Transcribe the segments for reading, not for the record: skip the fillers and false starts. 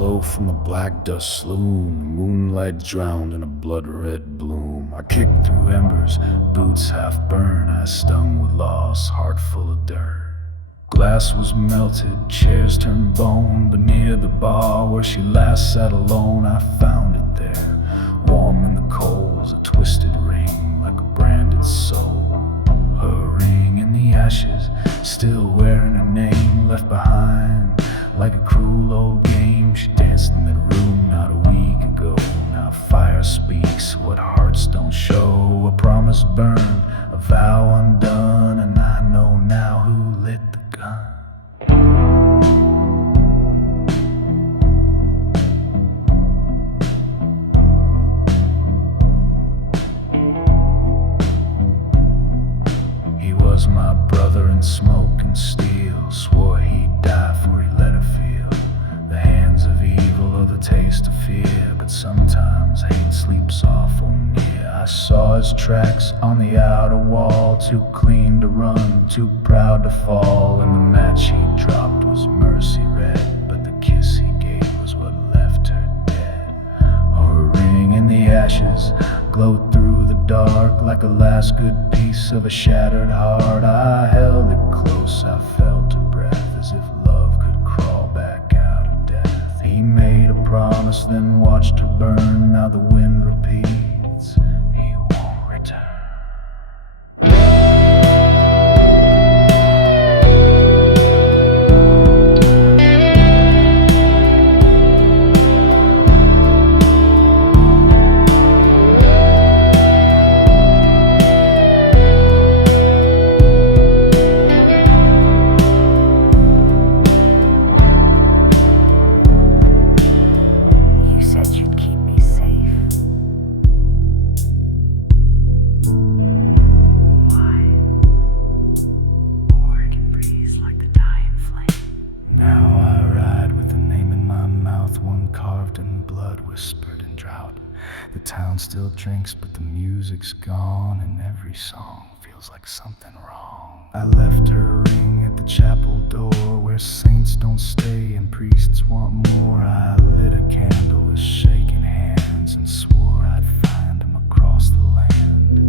slow from the black dust slume. Moonlight drowned in a blood-red bloom. I kicked through embers, boots half burned. I stung with loss, heart full of dirt. Glass was melted, chairs turned bone. But near the bar where she last sat alone, I found it there, warm in the coals, a twisted ring like a branded soul. Her ring in the ashes, still wearing her name, left behind like a cruel old game. She danced in that room not a week ago. Now fire speaks what hearts don't show. A promise burned, a vow undone, and I know now who lit the gun. He was my brother in smoke and steel, swore he'd die for he let her feel the hands of evil or the taste of fear. But sometimes hate sleeps awful near. I saw his tracks on the outer wall, too clean to run, too proud to fall. And the match he dropped was mercy red, but the kiss he gave was what left her dead. Her ring in the ashes glowed through the dark like a last good piece of a shattered heart. I held it close, I felt her breath as if love could crawl back out of death. He made a promise, then watched her burn. Now the wind repeats, he won't return. The town still drinks, but the music's gone, and every song feels like something wrong. I left her ring at the chapel door, where saints don't stay and priests want more. I lit a candle with shaking hands and swore I'd find him across the land.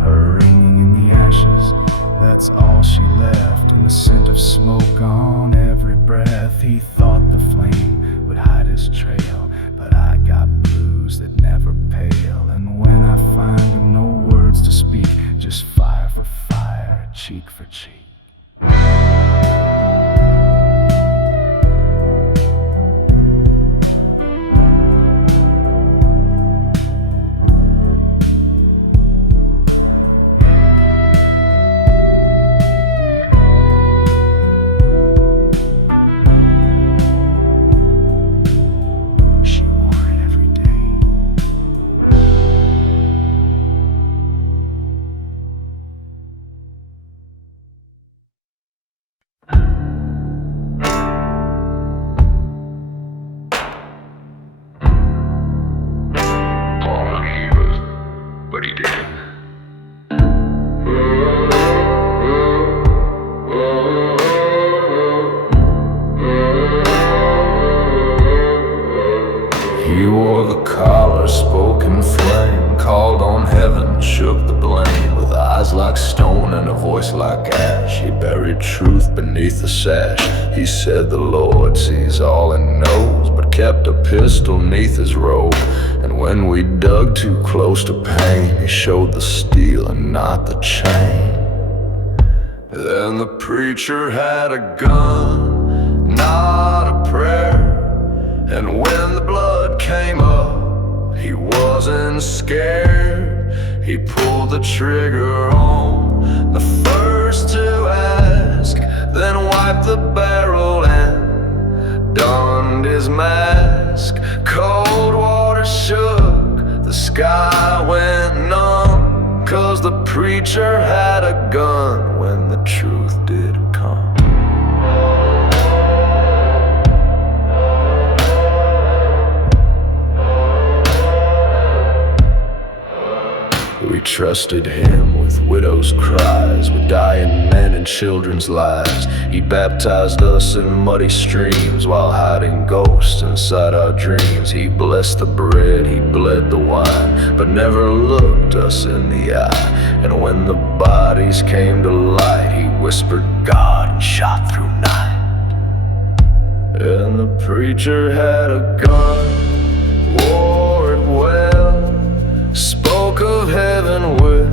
Her ringing in the ashes, that's all she left, and the scent of smoke on every breath. He thought the flame would hide his trail, but I got blues that never pale. And when I find him, no words to speak, just fire for fire, cheek for cheek. But he did. He wore the collar, spoke in flame, called on heaven, shook the blame. With eyes like stone and a voice like ash, he buried truth beneath the sash. He said the Lord sees all and knows, but kept a pistol neath his robe. And when we dug too close to pain, he showed the steel and not the chain. Then the preacher had a gun, not a prayer. And when the blood came up, he wasn't scared. He pulled the trigger on the first to ask, then wiped the barrel and donned his mask. Cold water shook, the sky went numb, 'cause the preacher had a gun when the truth did come. We trusted him with widows' cries, with dying men and children's lives. He baptized us in muddy streams while hiding ghosts inside our dreams. He blessed the bread, he bled the wine, but never looked us in the eye. And when the bodies came to light, he whispered God and shot through night. And the preacher had a gun, wore it well, spoke of heaven with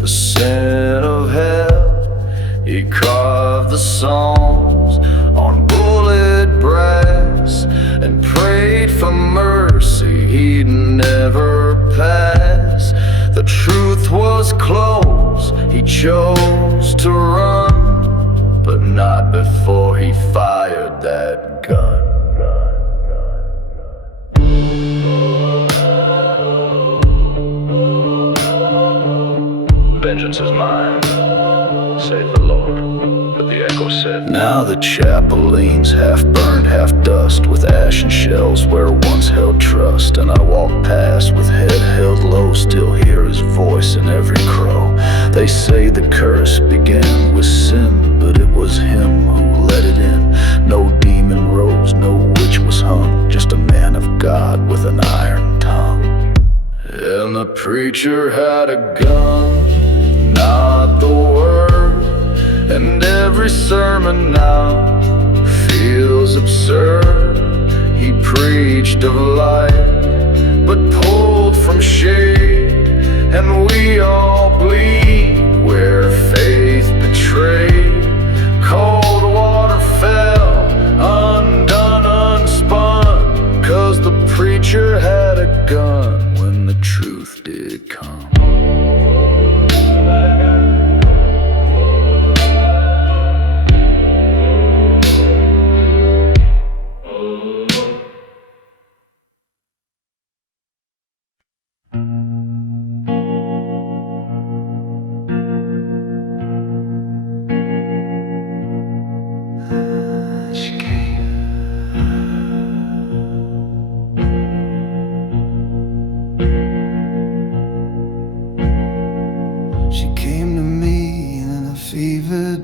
the sin of hell. He carved the songs on bullet brass and prayed for mercy he'd never pass. The truth was close, he chose to run, but not before he fired that gun. Vengeance is mine, saith the Lord. But the echo said, now the chapel leans half burned, half dust, with ash and shells where once held trust. And I walk past with head held low, still hear his voice in every crow. They say the curse began with sin, but it was him who let it in. No demon rose, no witch was hung, just a man of God with an iron tongue. And the preacher had a gun, not the word, and every sermon now feels absurd. He preached of light, but pulled from shade, and we all bleed where faith betrayed. Cold water fell, undone, unspun, 'cause the preacher had a gun when the truth did come.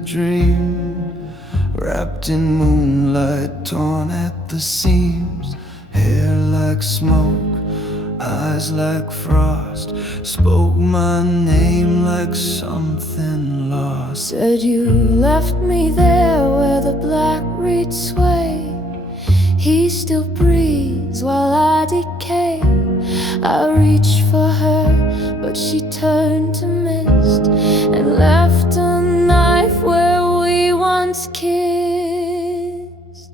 Dream, wrapped in moonlight, torn at the seams, hair like smoke, eyes like frost, spoke my name like something lost. Said you left me there where the black reeds sway. He still breathes while I decay. I reached for her, but she turned to mist and left a knife where we once kissed.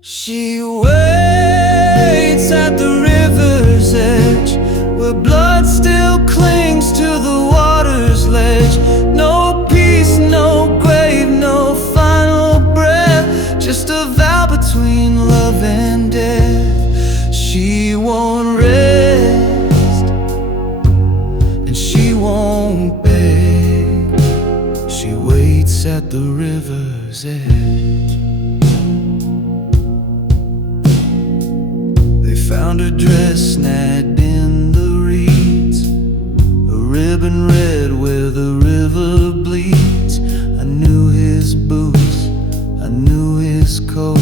She waits at the river's edge, where blood still clings to the water's ledge. No peace, no grave, no final breath, just a vow between love and death. She won't rest, and she won't beg. She waits at the river's edge. They found her dress snagged in the reeds, a ribbon red where the river bleeds. I knew his boots, I knew his coat,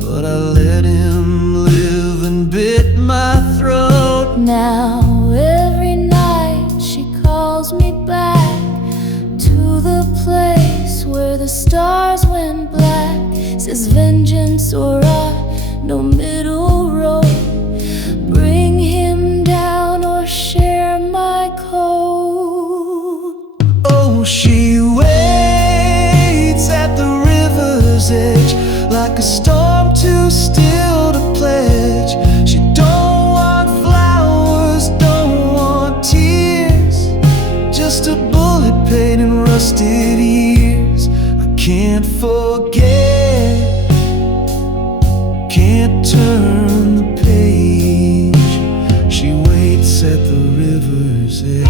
but I let him live and bit my throat. Now every night she calls me back to the place where the stars went black. Says vengeance or I, no middle road. Bring him down or share my coat. Oh, she waits at the river's edge, like a storm too still to pledge. She don't want flowers, don't want tears, just a bullet paid in rusted ears. I can't forget, can't turn the page. She waits at the river's edge.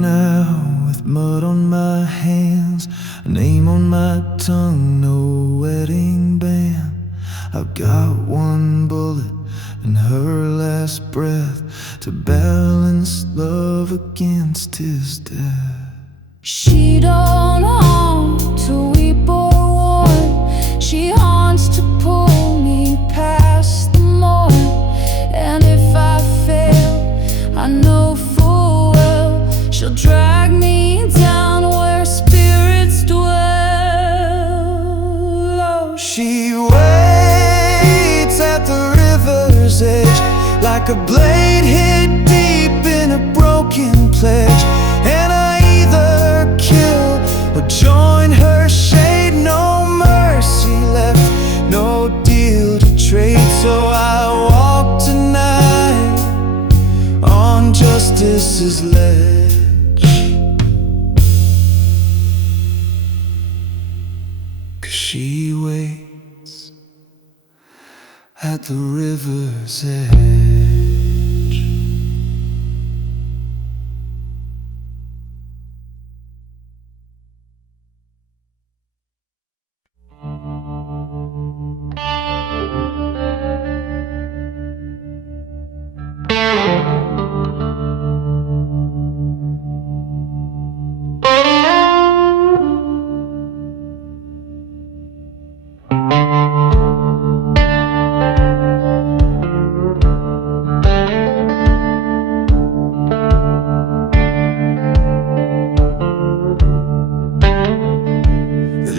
now with mud on my hands, a name on my tongue, no wedding band. I've got one bullet and her last breath to balance love against his death. She don't haunt to weep or warn. She haunts to pull me past the morn. And if I fail, I know full well she'll drag me down where spirits dwell. Oh, she waits at the river's edge like a blade hit deep in a broken pledge. And I either kill or join her shade. No mercy left, no deal to trade. So I walk tonight on justice's ledge. 'Cause she waits at the river's edge.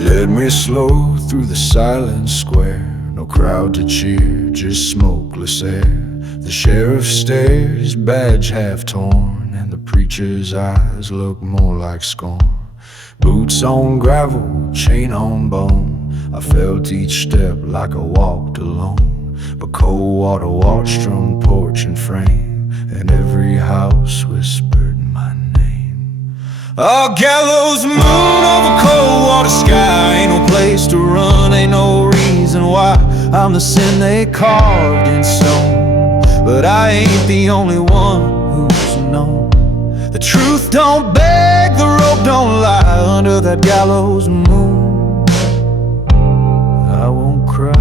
Led me slow through the silent square. No crowd to cheer, just smokeless air. The sheriff stares, badge half torn, and the preacher's eyes look more like scorn. Boots on gravel, chain on bone, I felt each step like I walked alone. But Coldwater watched from porch and frame, and every house whispered my name. Oh, Gallows moon over Coldwater sky. Ain't no place to run, ain't no reason why. I'm the sin they carved in stone, but I ain't the only one who's known. The truth don't beg, the rope don't lie. Under that gallows moon, I won't cry.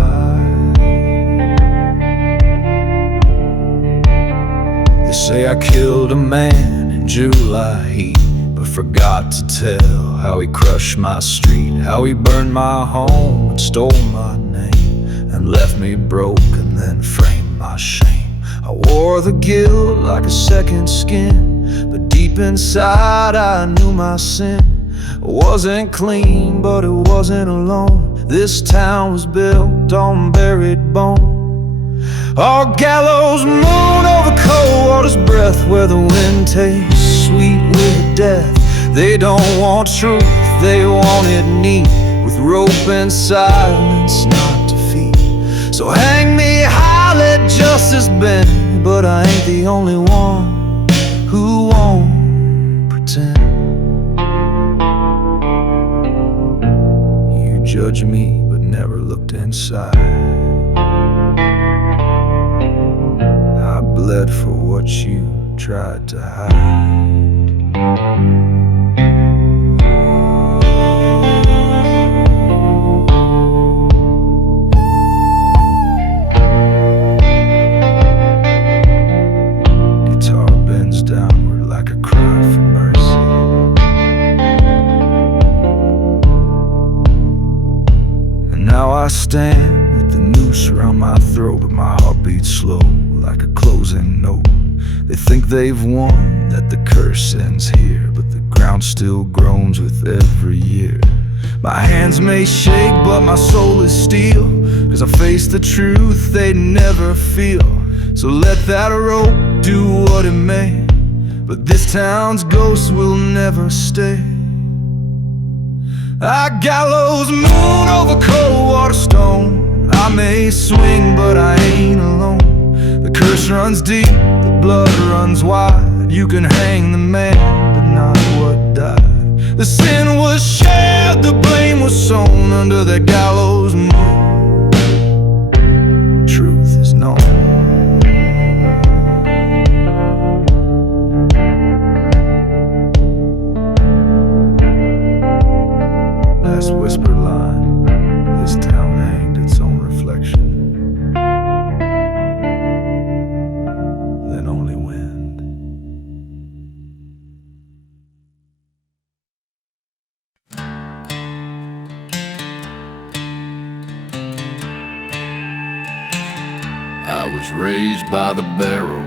They say I killed a man in July heat, but forgot to tell how he crushed my street, how he burned my home and stole my name, and left me broke and then framed my shame. I wore the guilt like a second skin, but deep inside I knew my sin. I wasn't clean, but it wasn't alone. This town was built on buried bone. Oh, gallows moon over Coldwater's breath, where the wind tastes sweet with death. They don't want truth, they want it neat, with rope and silence, not defeat. So hang me high, let justice bend, but I ain't the only one who won't pretend. You judge me, but never looked inside. I bled for what you tried to hide. Downward like a cry for mercy. And now I stand with the noose around my throat, but my heart beats slow like a closing note. They think they've won, that the curse ends here, but the ground still groans with every year. My hands may shake, but my soul is steel, 'cause I face the truth they never feel. So let that rope do what it may, but this town's ghost will never stay. I gallows moon over Coldwater stone. I may swing, but I ain't alone. The curse runs deep, the blood runs wide. You can hang the man, but not what died. The sin was shared, the blame was sown under the gallows moon. Truth is known. Last whispered line, his town hanged its own reflection, then only wind. I was raised by the barrel,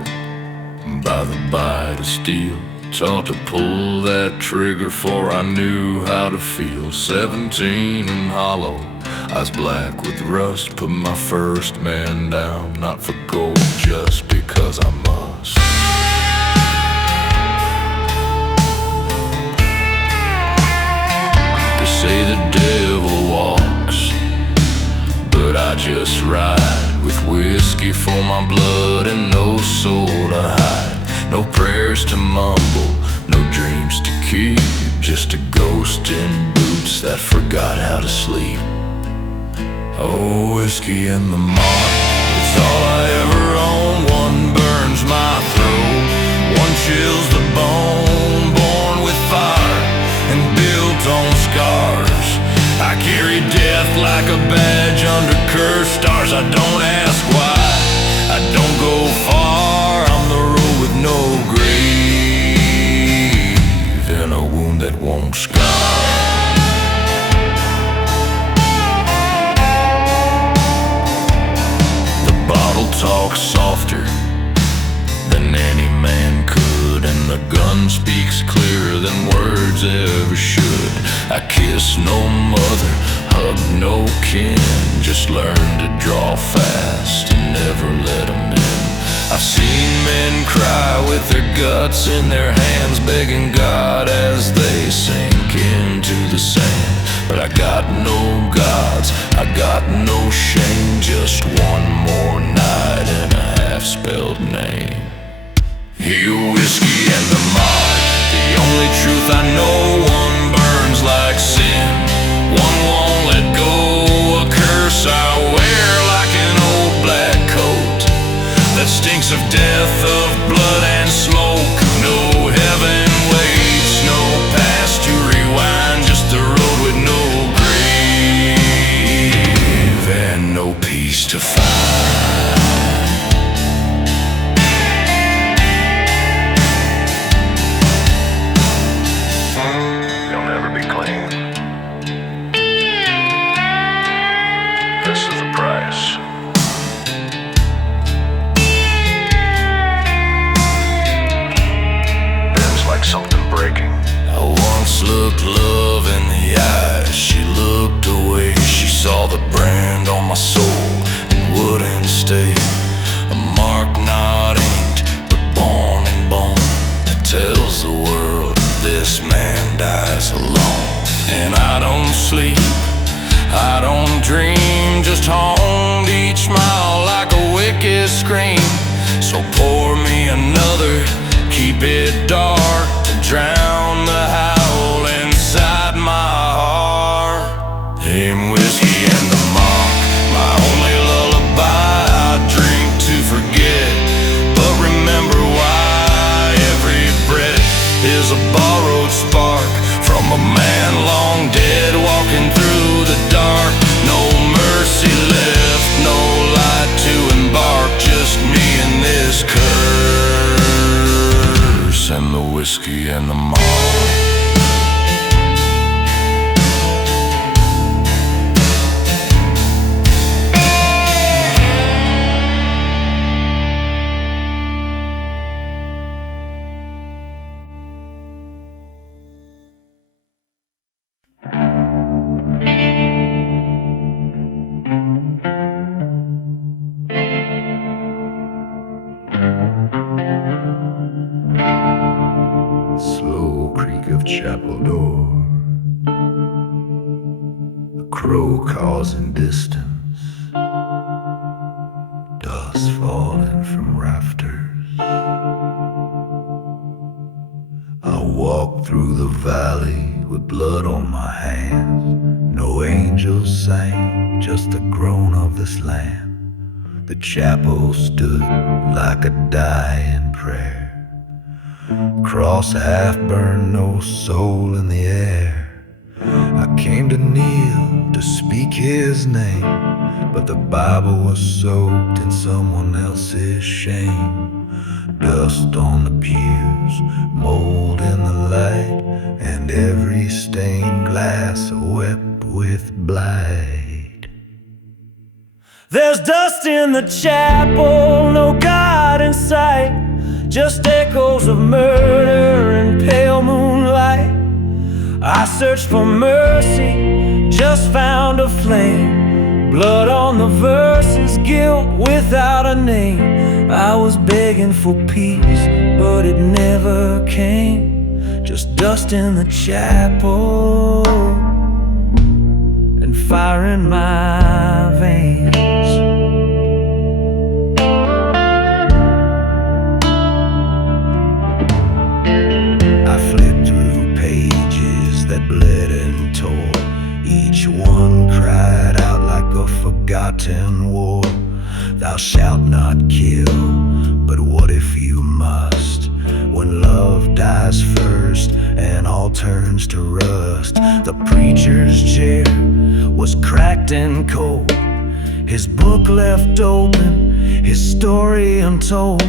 by the bite of steel, taught to pull that trigger for I knew how to feel. 17 and hollow, eyes black with rust, put my first man down, not for gold, just because I must. They say the devil walks, but I just ride, with whiskey for my blood and no soul to hide. No prayers to mumble, no dreams to keep, just a ghost in boots that forgot how to sleep. Oh, whiskey and the mark, it's all I ever own. One burns my throat, one chills the bone. Born with fire and built on scars, I carry death like a badge under cursed stars. I don't ask why, I don't go far. I'm the road with no grave, and a wound that won't scar. The bottle talks softer than any man could, and the gun speaks clearer than words ever should. I kiss no mother, hug no kin, just learn to draw fast and never let them in. I've seen men cry with their guts in their hands, begging God as they sink into the sand. But I got no gods, I got no shame, just one more night and a half-spelled name. You whiskey and the mark, the only truth I know. One burns like sin, one won't let go. A curse I wear like an old black coat that stinks of death, of blood and smoke. No heaven waits, no past to rewind, just a road with no grave and no peace to find. Looked love in the eyes, she looked away. She saw the brand on my soul and wouldn't stay. A mark not inked, but born in bone, that tells the world this man dies alone. And I don't sleep, I don't dream, just haunt each mile like a wicked scream. So pour me another, keep it dark to drown the howl inside my heart. Aim whiskey and the mark, my only lullaby. I drink to forget, but remember why. Every breath is a borrowed spark from a man long dead, walking through the dark. No mercy left, no light to embark, just me and this curse and the whiskey and the mark. Slow creak of chapel door, a crow calls in distance, dust falling from rafters. I walk through the valley with blood on my hands. No angels sang, just the groan of this land. The chapel stood like a dying prayer. Cross half burned, no soul in the air. I came to kneel to speak his name, but the Bible was soaked in someone else's shame. Dust on the pews, mold in the light, and every stained glass wept with blight. There's dust in the chapel, no God in sight, just echoes of murder and pale moonlight. I searched for mercy, just found a flame, blood on the verses, guilt without a name. I was begging for peace, but it never came. Just dust in the chapel and fire in my veins. I flipped through pages that bled and tore. Each one cried out like a forgotten war. Thou shalt not kill, but what if you must? When love dies first and all turns to rust. The preacher's chair was cracked and cold, his book left open, his story untold.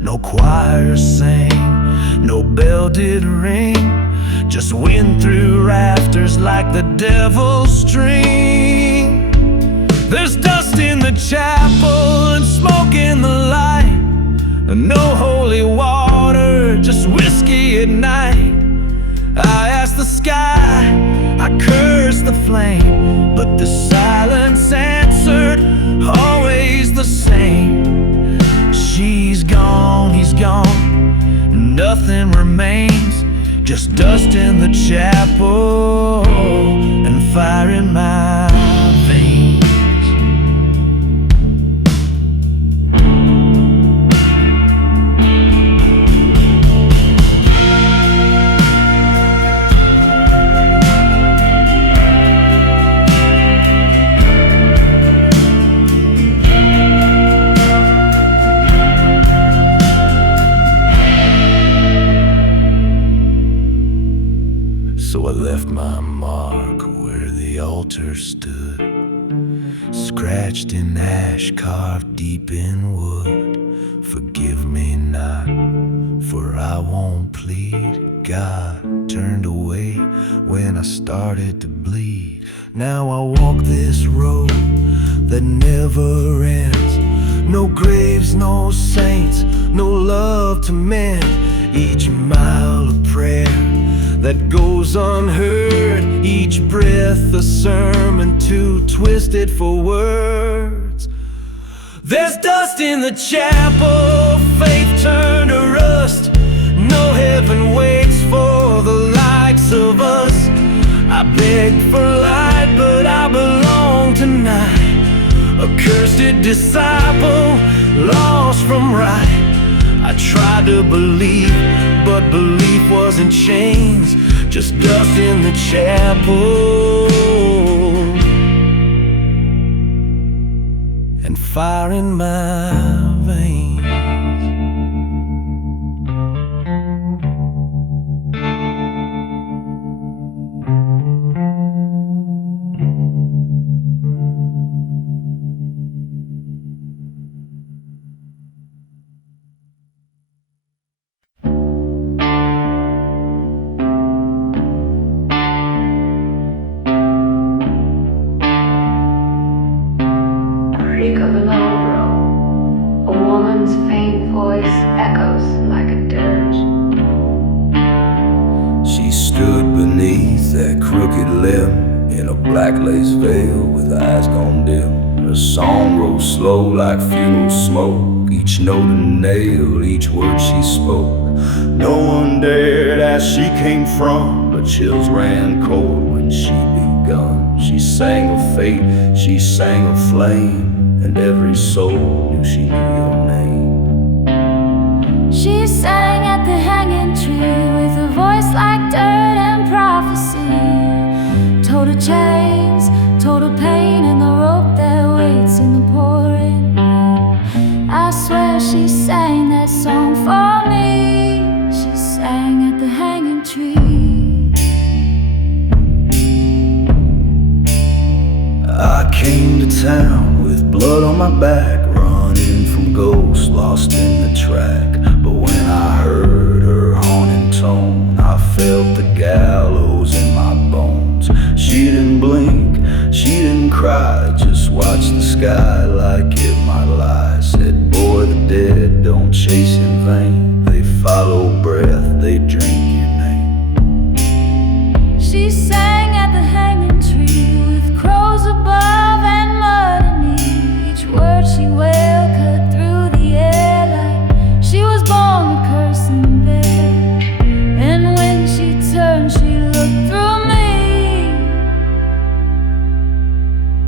No choir sang, no bell did ring, just wind through rafters like the devil's string. There's dust in the chapel and smoke in the light, and no holy water, just whiskey at night. I asked the sky, I cursed the flame, but the silence answered, always the same. She's gone, he's gone, nothing remains, just dust in the chapel and fire in my veins. So I left my mark where the altar stood, scratched in ash, carved deep in wood. Forgive me not, for I won't plead. God turned away when I started to bleed. Now I walk this road that never ends. No graves, no saints, no love to mend. Each mile of prayer that goes unheard, each breath a sermon too twisted for words. There's dust in the chapel, faith turned to rust. No heaven waits for the likes of us. I begged for light, but I belong tonight. A cursed disciple, lost from right. I tried to believe, but belief wasn't chains, just dust in the chapel and fire in my veins. Creak of an old road, a woman's faint voice echoes like a dirge. She stood beneath that crooked limb in a black lace veil with eyes gone dim. Her song rose slow like funeral smoke, each note a nail, each word she spoke. No one dared ask she came from, but chills ran cold when she begun. She sang of fate, she sang of flame, and every soul knew she knew your name. She sang at the hanging tree with a voice like dirt and prophecy. Told her chains, told her pain, and the rope that waits in the pouring rain. I swear she sang that song for me. She sang at the hanging tree. came to town with blood on my back, running from ghosts lost in the track. But when I heard her haunting tone, I felt the gallows in my bones. She didn't blink, she didn't cry, just watched the sky like it might lie. Said, boy, the dead don't chase in vain, they follow breath, they drink your name. She sang at the hanging tree with crows above and mud beneath. Each word she wailed cut through the air like she was born to curse and bear. And when she turned, she looked through me.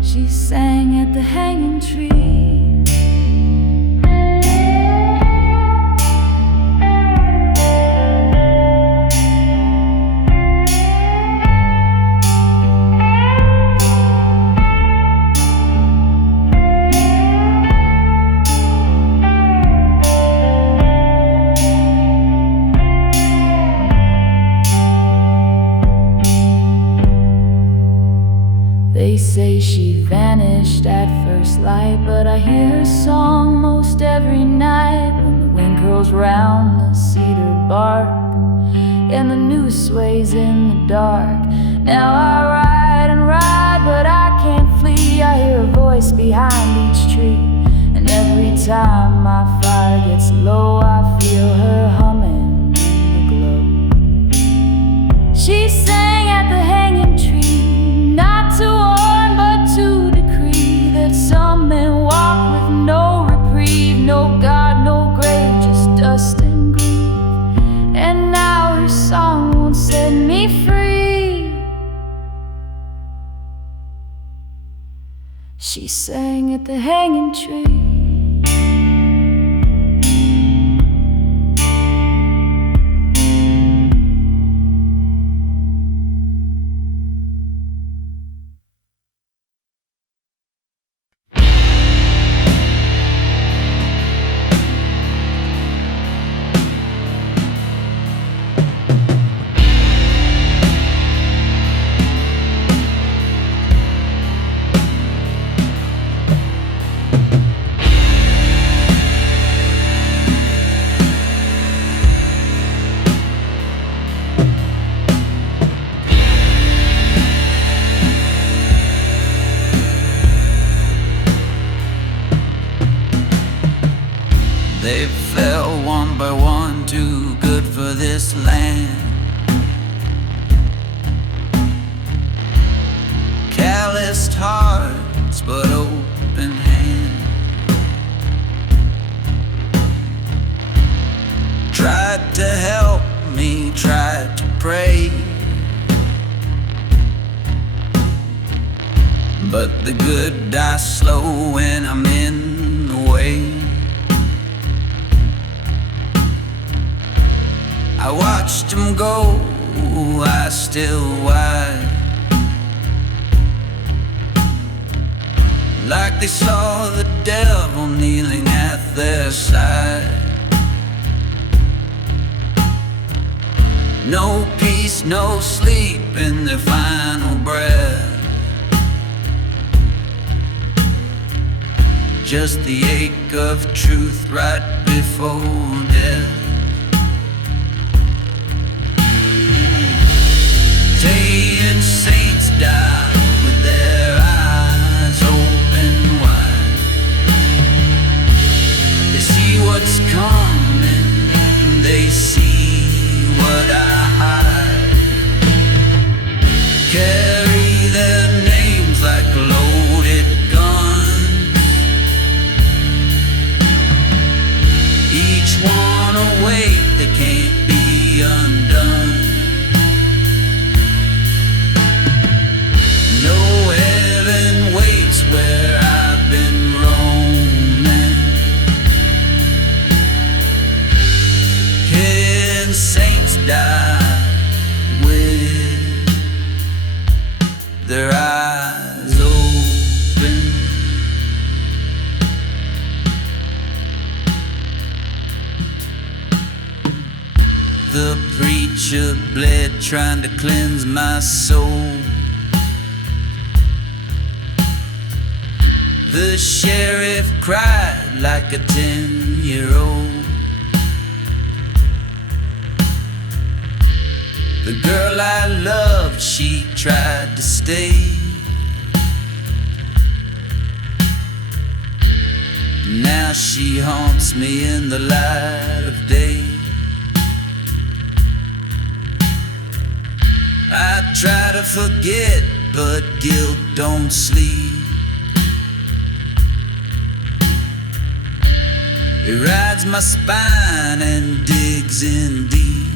She sang at the hanging tree. They say she vanished at first light, but I hear her song most every night. When the wind curls round the cedar bark and the news sways in the dark. Now I ride and ride, but I can't flee. I hear a voice behind each tree, and every time my fire gets low, I feel her humming in the glow. She sang at the hanging tree, not to warn but to decree that some men walk with no reprieve, no God, no grave, just dust and grief. And now her song won't set me free. She sang at the hanging tree. They fell one by one, too good for this land. Calloused hearts, but open hands. Tried to help me, tried to pray, but the good die slow when I'm in the way. I watched them go, I still wide, like they saw the devil kneeling at their side. No peace, no sleep in their final breath, just the ache of truth right before death. Saying saints die with their eyes open wide. They see what's coming, they see what I hide. Carry their names like loaded guns, each one a weight that can't be undone. No heaven waits where I've been roaming. Can saints die with their eyes open? The preacher bled trying to cleanse my soul. The sheriff cried like a 10-year-old. The girl I loved, she tried to stay. Now she haunts me in the light of day. I try to forget, but guilt don't sleep. It rides my spine and digs in deep.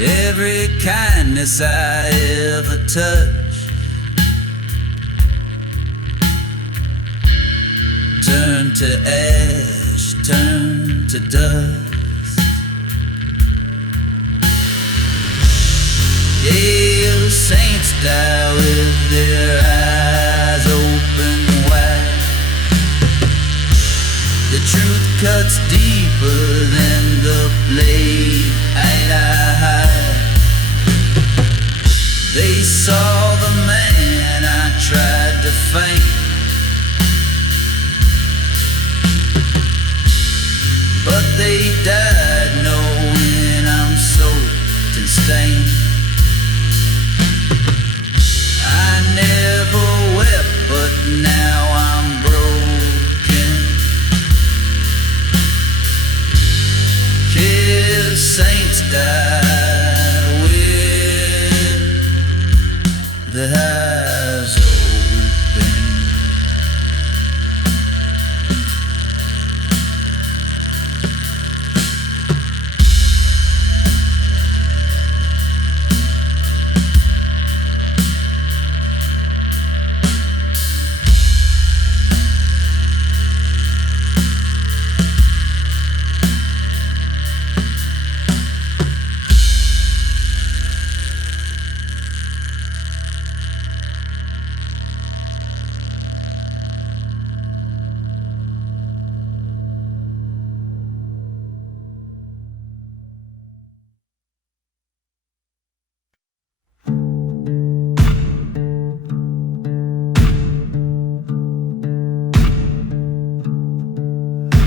Every kindness I ever touched turned to ash, turned to dust. Yeah, saints die with their eyes open wide. The truth cuts deeper than the blade I hide. They saw the man I tried to feint, but they died knowing I'm soaked and stained. I never wept, but now I'm broken. Kiss saints die with the eyes open.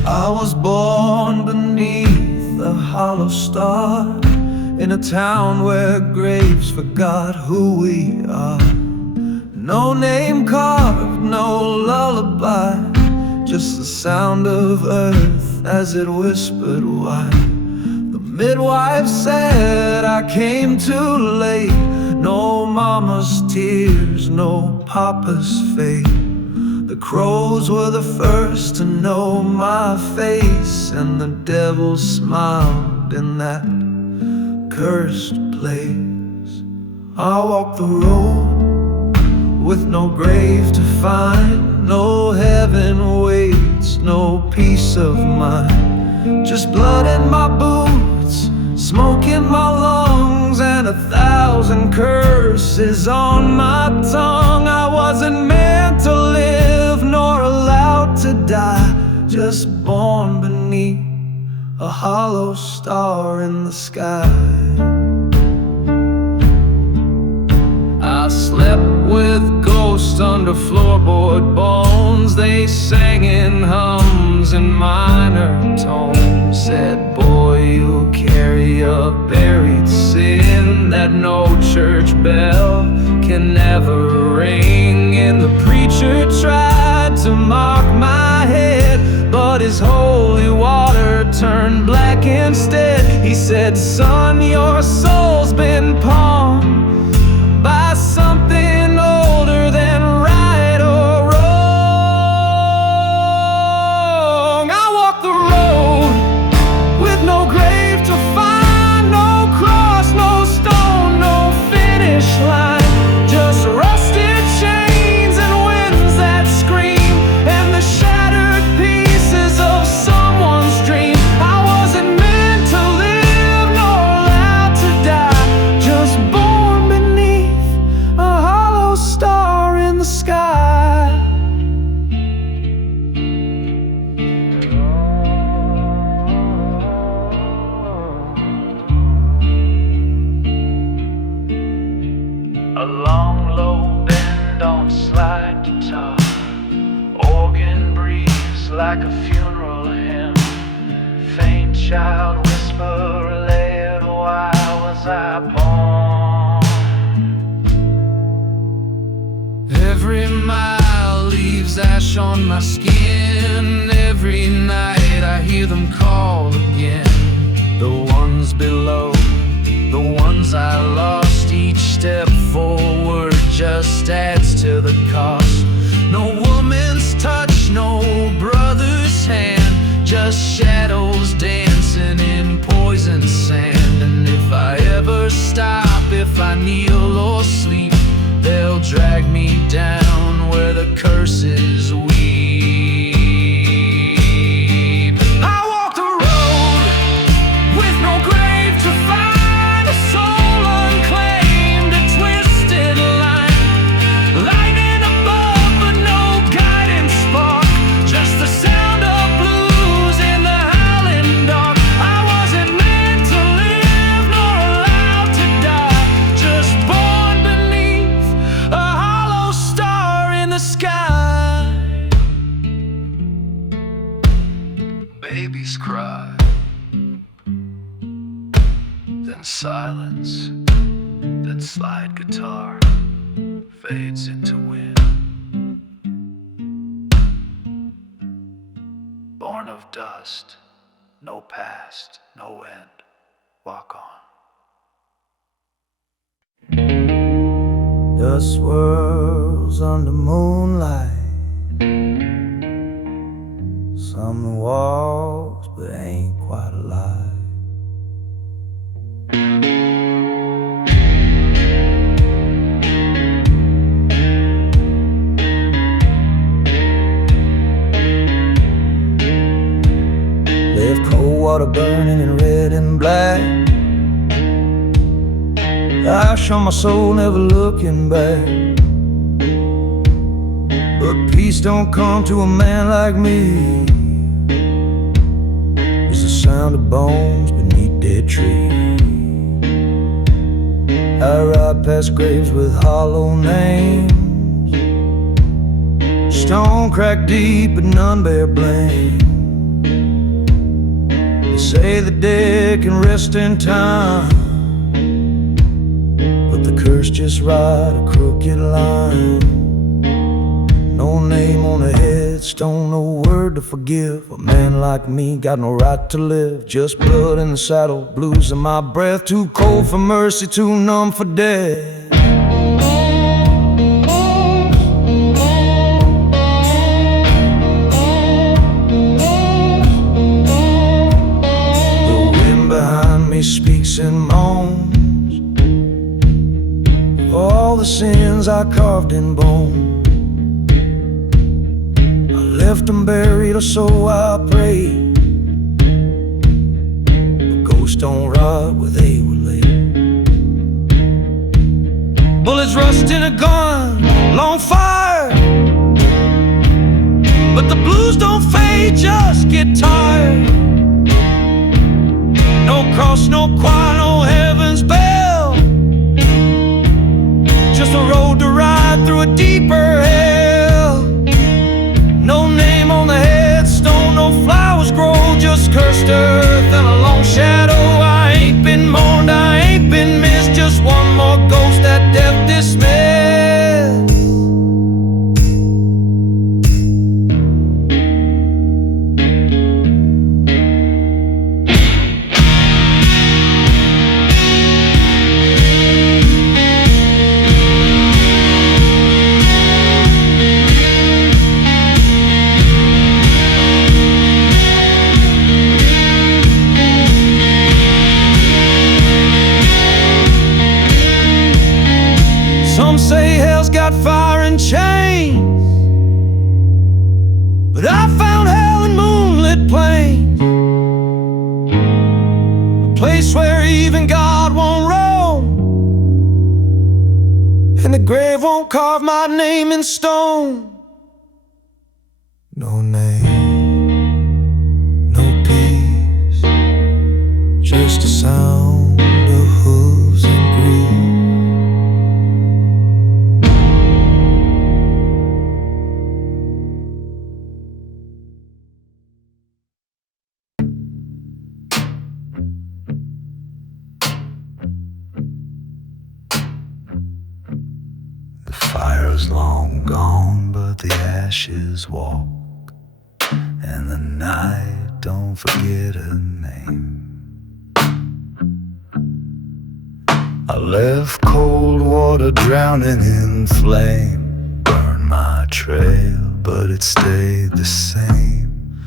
I was born beneath a hollow star, in a town where graves forgot who we are. No name carved, no lullaby, just the sound of earth as it whispered why. The midwife said I came too late. No mama's tears, no papa's fate. The crows were the first to know my face, and the devil smiled in that cursed place. I walked the road with no grave to find, no heaven waits, no peace of mind. Just blood in my boots, smoke in my lungs, and 1,000 curses on my tongue. I wasn't meant to live nor allowed to die, just born beneath a hollow star in the sky. I slept with ghosts under floorboard bones. They sang in hums and minor tones. Said, boy, you carry a buried sin that no church bell can never ring. And the preacher tried to mock my head, but his holy water turned black instead. He said, son, your soul's been pawned by something older than right or wrong. I walked the road with no grave to find, no cross, no stone, no finish line, just rusted chains and winds that scream, and the shattered pieces of someone's dream. I wasn't meant to live nor allowed Every mile leaves ash on my skin. Every night I hear them call again. The ones below, the ones I lost. Each step forward just adds to the cost. No woman's touch, no brother's hand, just shadows dancing in poison sand. And if I ever stop, if I kneel or sleep, they'll drag me down where the curses weep. I walk the road with no grave to find, a soul unclaimed, a twisted line. Lightning above but no guiding spark, just the sound of blues in the howling dark. I wasn't meant to live nor allowed to die, just born beneath a hollow star in the sky. Babies cry, then silence, then slide guitar fades into wind. Born of dust, no past, no end, walk on. Dust swirls under moonlight. Some walks but ain't quite alive. Left Coldwater burning in red and black. Ash on my soul, never looking back. But peace don't come to a man like me. It's the sound of bones beneath dead trees. I ride past graves with hollow names. Stone cracked deep but none bear blame. They say the dead can rest in time, but the curse just ride a crooked line. No name on a headstone, no word to forgive. A man like me got no right to live. Just blood in the saddle, blues in my breath. Too cold for mercy, too numb for death. The wind behind me speaks and moans all the sins I carved in bone. Left them buried, or so I prayed. But ghosts don't rot where they were laid. Bullets rust in a gun, long fire, but the blues don't fade, just get tired. No cross, no choir, no heaven's bell, just a road to ride through a deeper hell. No name on the headstone, no flowers grow, just cursed earth and a long shadow. I ain't been mourned, I ain't been missed, just one more ghost that death dismissed. Some say hell's got fire and chains, but I found hell in moonlit plains, a place where even God won't roam, and the grave won't carve my name in stone. No name, no peace, just a sound of hooves and grief. Fire fire's long gone, but the ashes walk, and the night don't forget her name. I left Coldwater drowning in flame, burned my trail, but it stayed the same.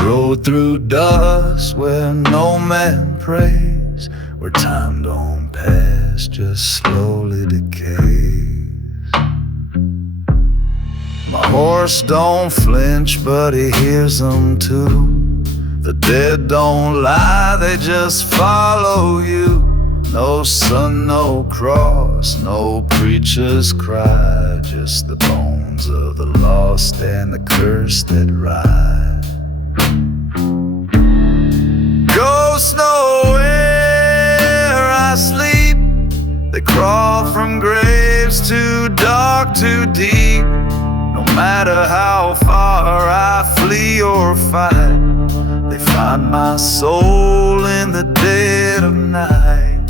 Rode through dust where no man prays, where time don't pass, just slowly decays. My horse don't flinch, but he hears them too. The dead don't lie, they just follow you. No sun, no cross, no preacher's cry, just the bones of the lost and the curse that ride. Ghosts know where I sleep, they crawl from graves too dark, too deep. No matter how far I flee or fight, they find my soul in the dead of night.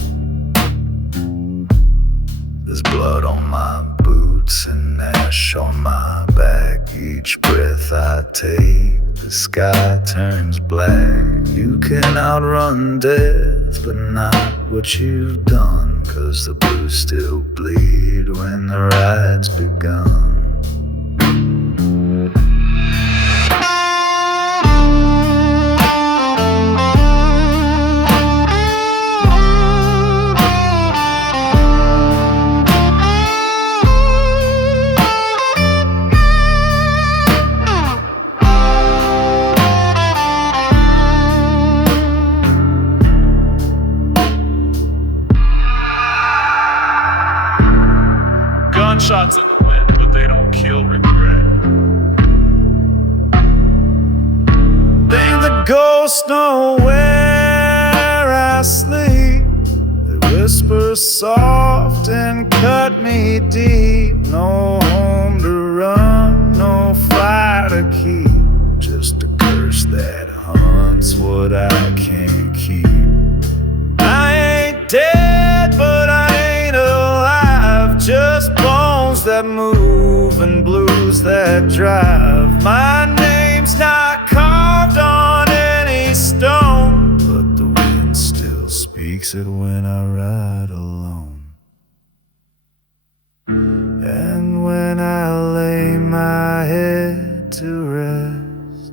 There's blood on my boots and ash on my back. Each breath I take, the sky turns black. You can outrun death, but not what you've done, 'cause the blues still bleed when the ride's begun. Gunshots in the wind, but they don't kill regret. Think the ghosts know where I sleep. They whisper soft and cut me deep. No home to run, no fire to keep, just a curse that hunts what I can't keep. I ain't dead, but I ain't alive, just bones that move and blues that drive. My name's not carved on any stone, but the wind still speaks it when I ride alone. And when I lay my head to rest,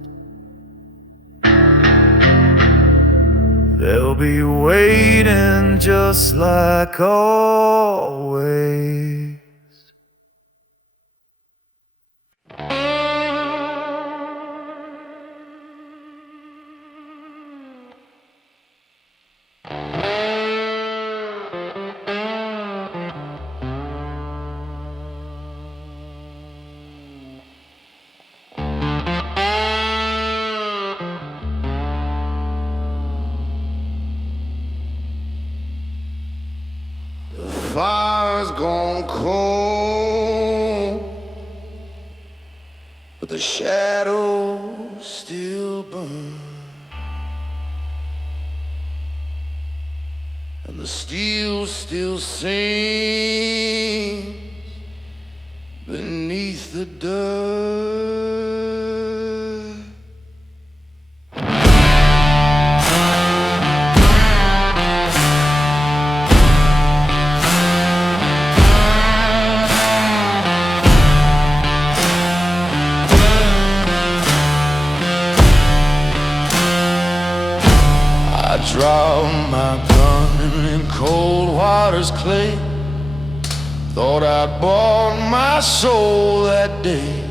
they'll be waiting just like always. Fire's gone cold, but the shadows still burn, and the steel still sings beneath the dirt. I dropped my gun in Coldwater's clay. Thought I'd bought my soul that day,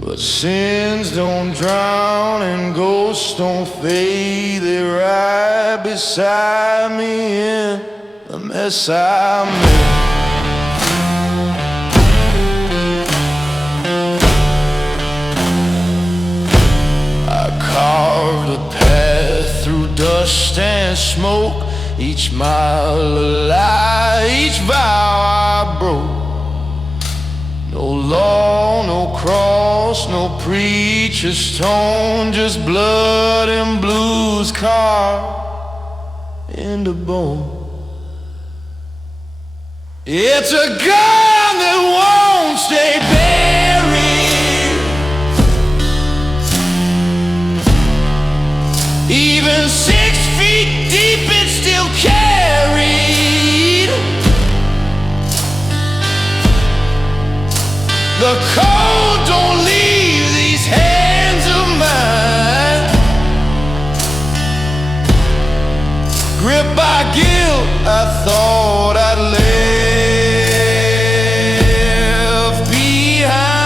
but sins don't drown and ghosts don't fade. They ride beside me in the mess I made. I carved a path through dust and smoke, each mile a lie, each vow I broke. No law, no cross, no preacher's tone, just blood and blues carved into bone. It's a gun that won't stay buried. Even 6 feet deep, it's still carried. The cold don't leave these hands of mine. Gripped by guilt, I thought I'd left behind.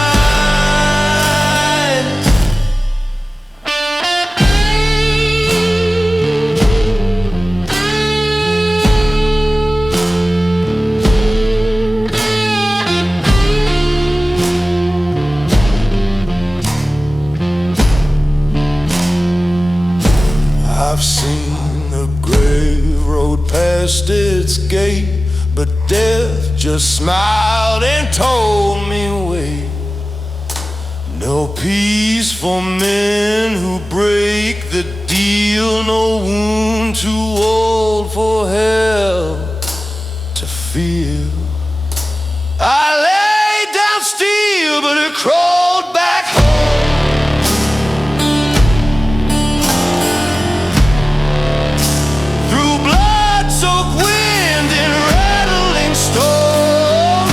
I've seen the grave road past its gate, but death just smiled and told me wait. No peace for men who break the deal, no wound too old for hell to feel. I laid down still, but it crawled back home. Through blood-soaked wind and rattling storm,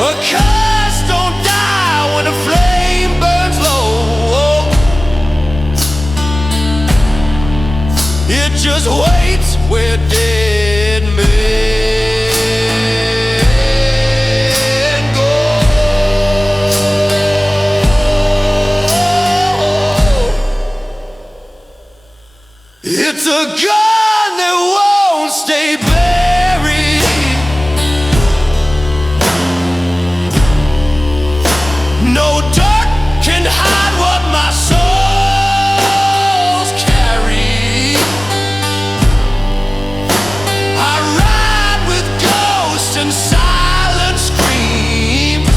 a curse don't die when a flame burns low. It just waits where dead men go. It's a gun that won't stay buried. No dark can hide what my soul's carry. I ride with ghosts and silent screams,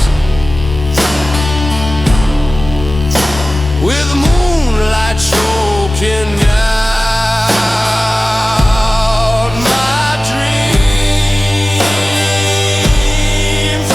with moonlight choking out my dreams. Oh.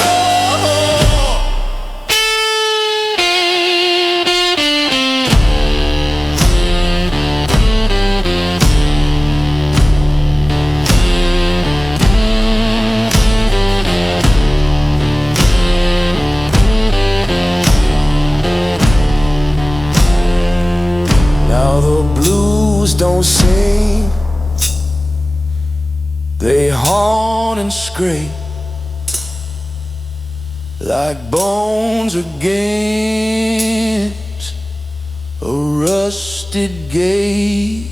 Now the blues don't sing, they haunt and scrape like bones against a rusted gate.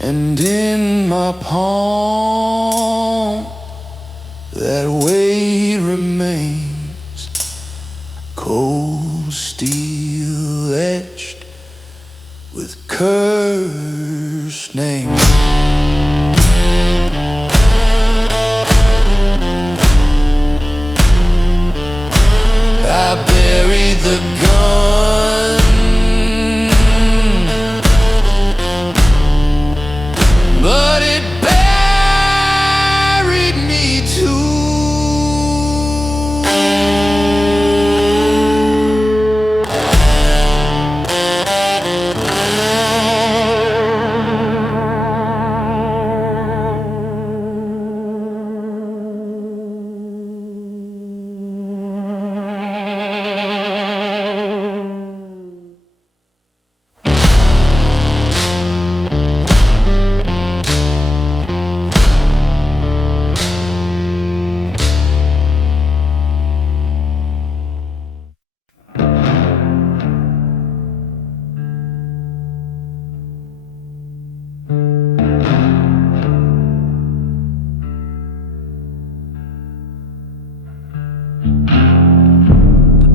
And in my palm that weight remains, cold steel etched with cursed names. I buried the gun, but it buried me too.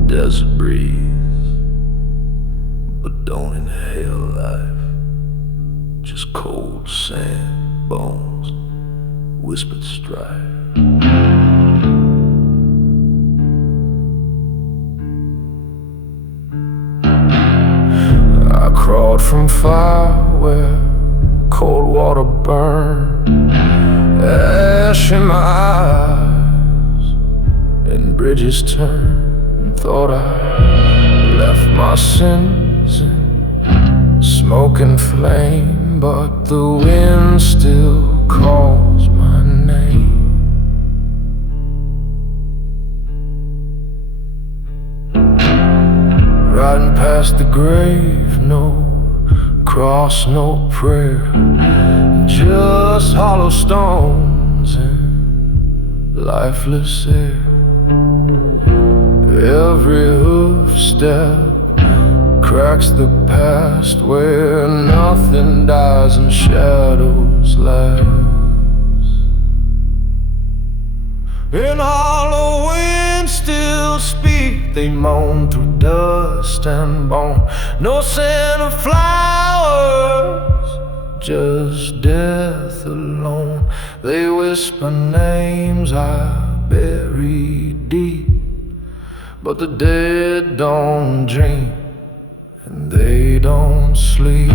Desert breeze, but don't inhale life. Just cold sand, bones, whispered strife. I crawled from fire where cold water burn, ash in my eyes, and bridges turn. Thought I left my sins in smoke and flame, but the wind still calls my name. Riding past the grave, no cross, no prayer, just hollow stones and lifeless air. Every hoof step cracks the past, where nothing dies and shadows last. And hollow winds still speak, they moan through dust and bone. No scent of flowers, just death alone. They whisper names I buried deep, but the dead don't dream and they don't sleep.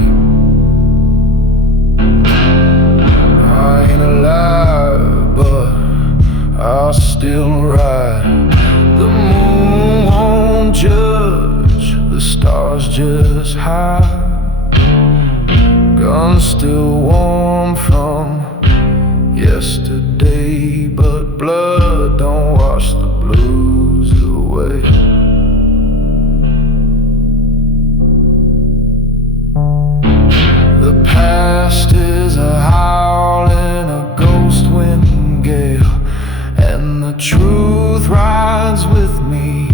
I ain't alive, but I'll still ride. The moon won't judge, the stars just hide. Guns still warm from yesterday, but blood don't wash the blues away. The past is a howling, a ghost wind gale, and the truth rides with me,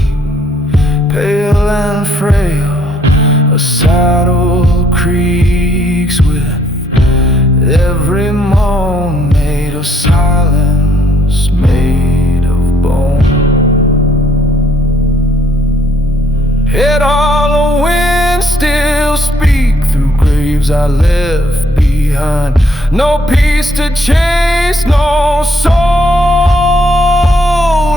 pale and frail. A saddle creaks with every moan, made of silence, made of bone. Yet all the winds still speak through graves I left behind. No peace to chase, no soul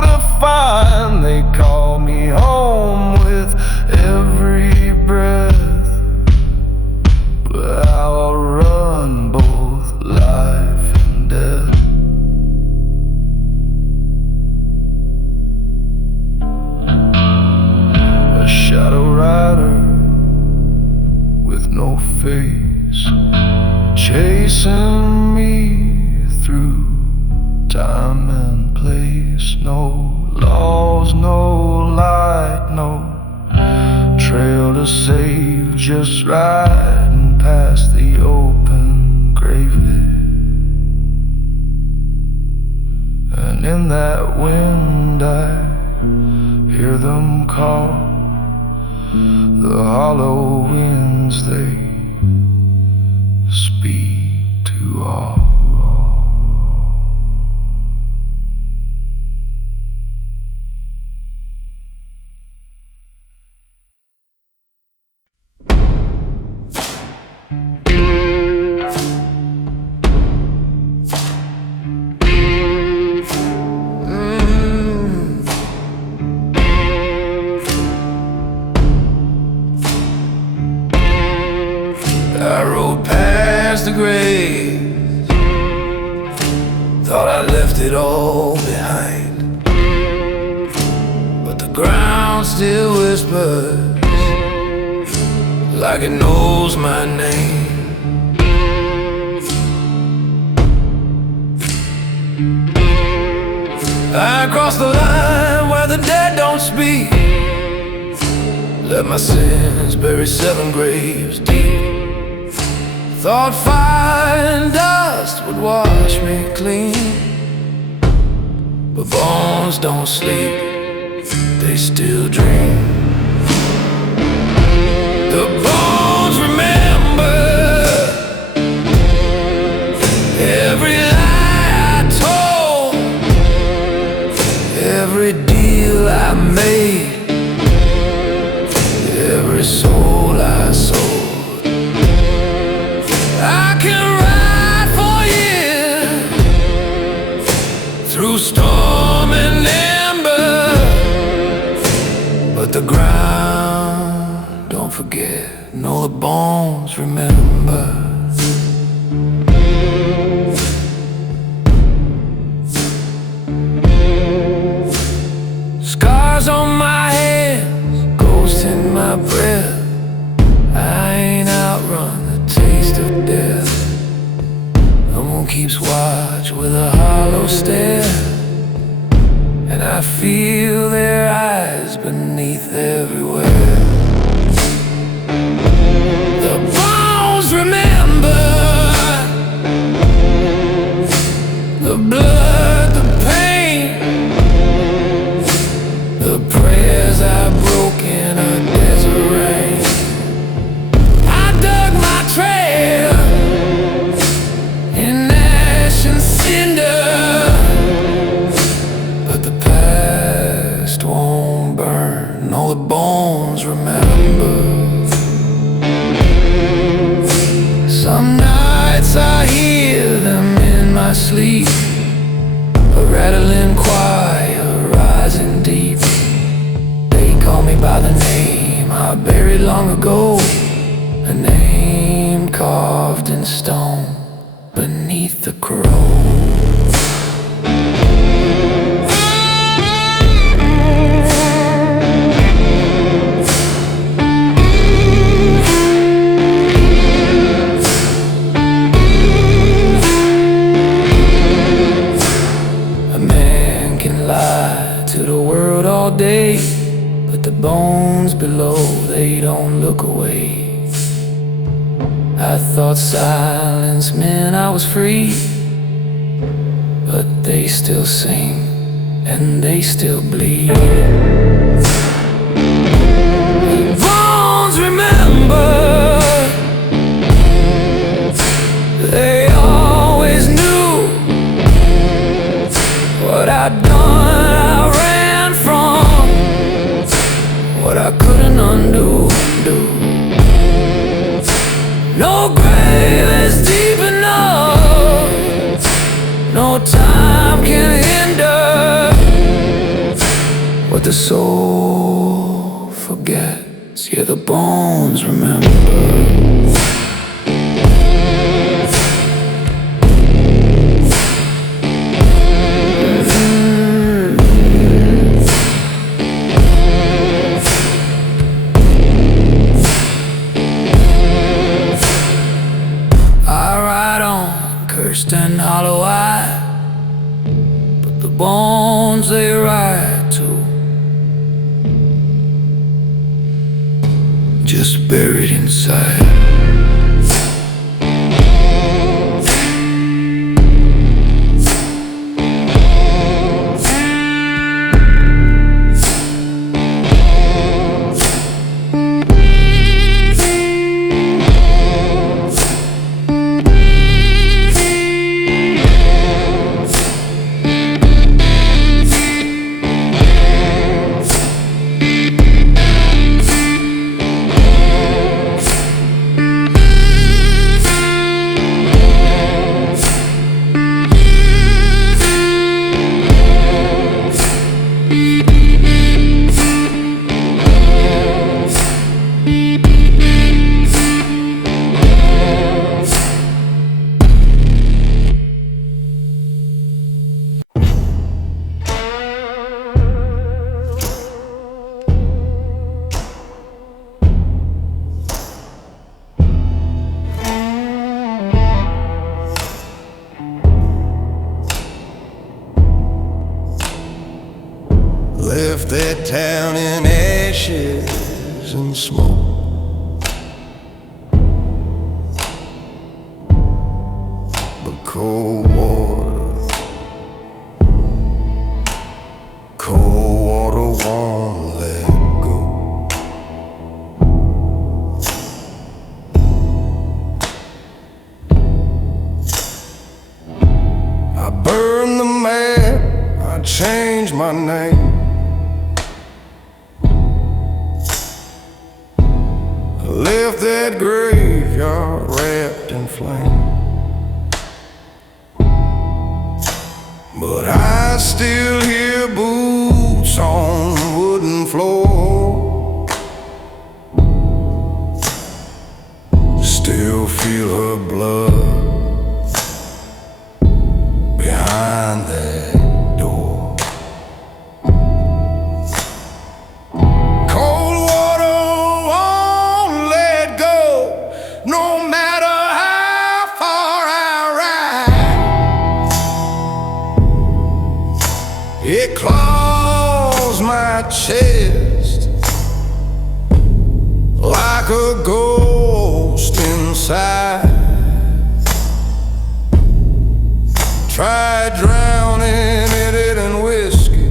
to find. They call me home with every breath, but I'll run both life and death. A shadow rider with no face, chasing me through time and place. No laws, no light, no trail to save, just riding past the open grave. And in that wind I hear them call, the hollow winds they speak to all. I rode past the graves, thought I left it all behind, but the ground still whispers like it knows my name. I crossed the line where the dead don't speak, let my sins bury 7 graves deep. Thought fire and dust would wash me clean, but bones don't sleep, they still dream. The bones remember every lie I told, every deal I made, every soul I sold. I can ride for years through storm and ember, but the ground don't forget, no, the bones remember. moon keeps watch with a hollow stare, and I feel their eyes beneath everywhere. The bones remember the blood, the pain, the prayers I've broken, a desert rain. I dug my trail in ash and cinder, but the past won't burn, all the bones remember. Some nights I hear them in my sleep, a rattling choir rising deep. They call me by the name I buried long ago, a name carved in stone beneath the crow. All day, but the bones below, they don't look away. I thought silence meant I was free, but they still sing and they still bleed. The bones remember, they always knew what I'd done. What I couldn't undo. No grave is deep enough, no time can hinder what the soul forgets. Yeah, the bones remember. And hollow-eyed, but the bones they ride too, just buried inside. Left that town in ashes and smoke, but cold water won't let go. I burned the map, I changed my name. Left that graveyard wrapped in flame, but I still hear boots on the wooden floor. Still feel her blood behind that door. No matter how far I ride, It claws my chest like a ghost inside. Try drowning it in whiskey,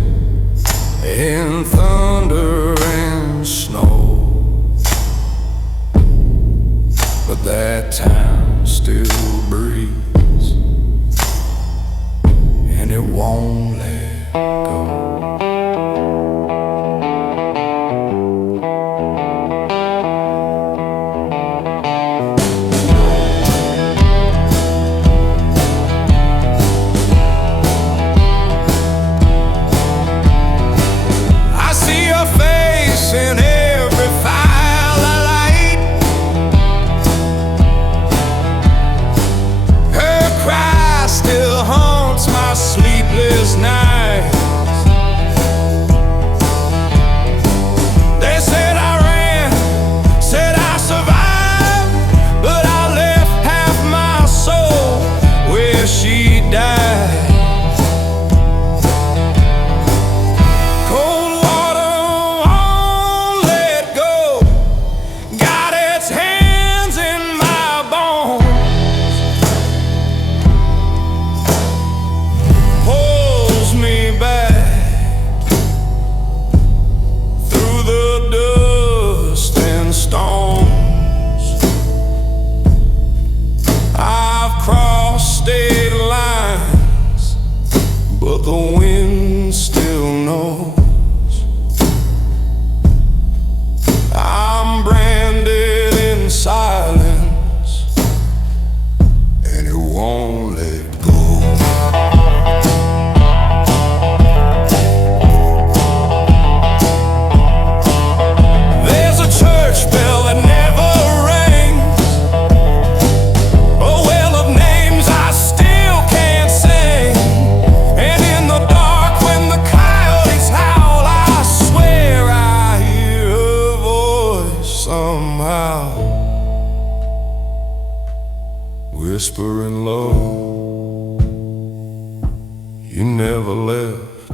in thunder and snow, but that town still breathes, and it won't let go. In every firelight, her cry still haunts my sleepless nights. They said I ran, said I survived, but I left half my soul where she died. The wind still knows I'm branded in silence, and it won't let go. There's a church bell that never rings, a well of names I still can't sing. And in the dark when the coyotes howl, I swear I hear her voice somehow, whispering low, you never left,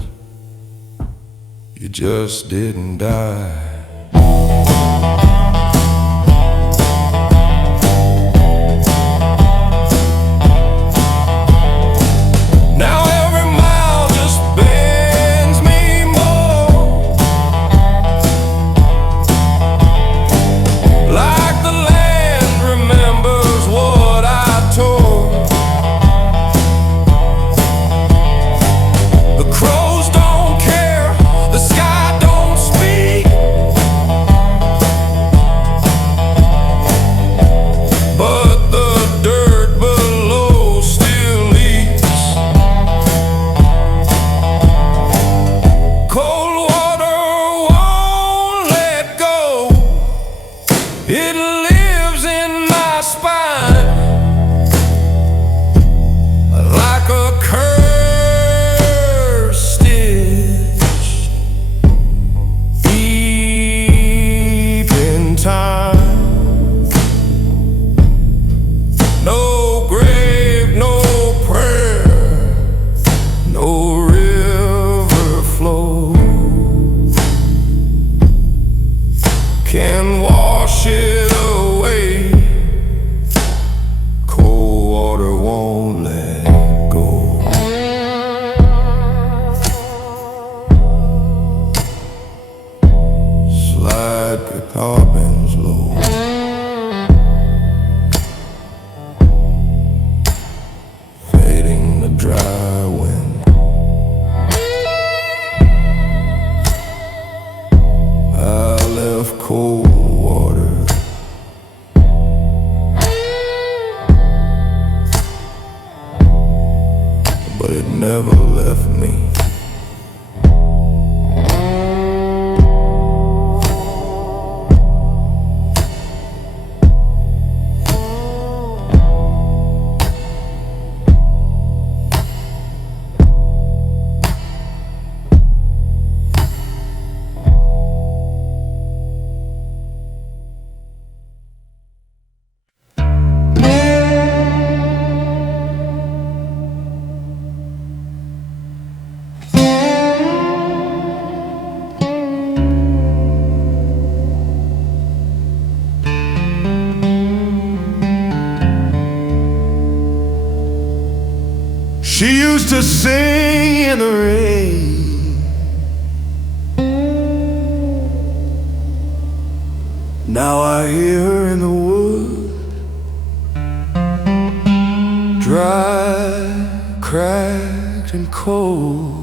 you just didn't die. It lives in my spine like a curse stitch deep in time. No grave, no prayer, no river flow can wash it away. Coldwater won't let go. Slide the carbons low. Fading the dry wind. I left cold water, but it never left me. She used to sing in the rain. Now I hear her in the wood, dry, cracked and cold.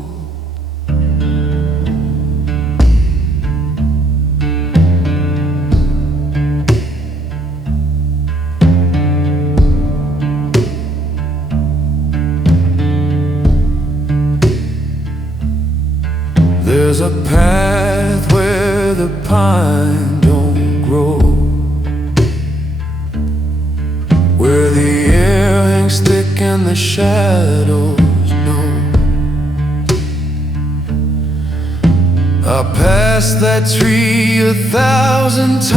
There's a path where the pine don't grow, where the air hangs thick and the shadows know. I passed that tree 1,000 times,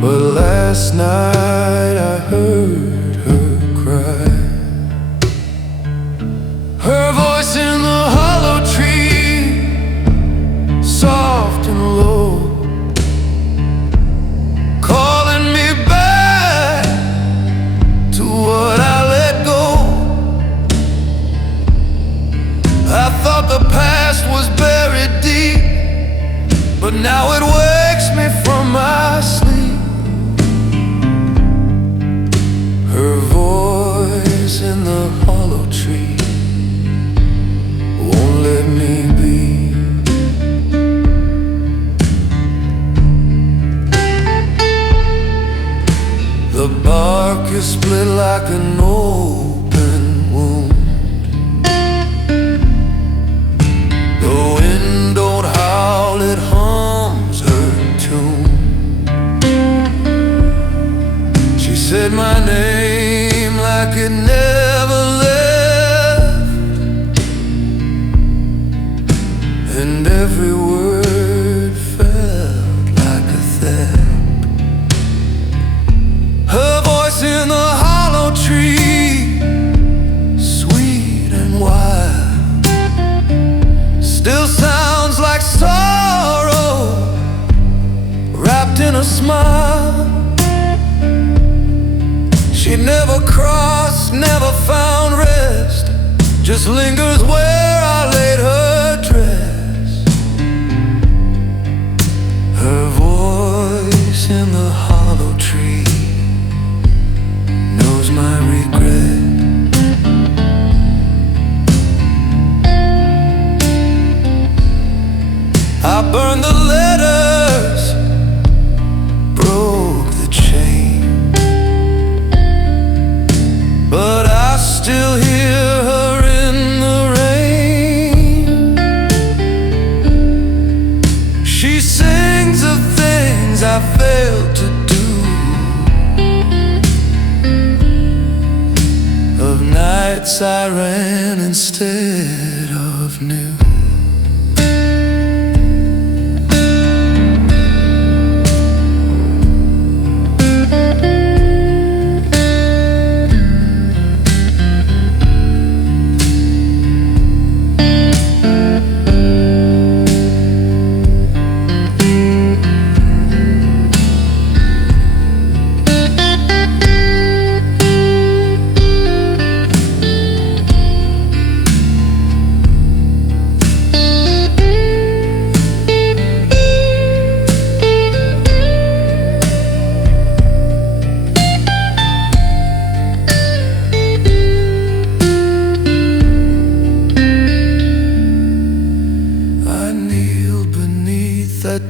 but last night I heard her cry. Her voice in the hollow tree, soft and low, calling me back to what I let go. I thought the past was buried deep, but now it wakes me from my sleep. Her voice in the hollow tree won't let me be. The bark is split like an open wound. The wind don't howl, it hums her tune. She said my name like it never left, and every word felt like a theft. Her voice in the hollow tree, sweet and wild, still sounds like sorrow wrapped in a smile. She never crossed, never found rest, just lingers where I laid her dress. Her voice in the hollow tree knows my regret. I burned the letters, broke the chain, but I still hear her in the rain. She sings of things I failed to do, of nights I ran instead of knew.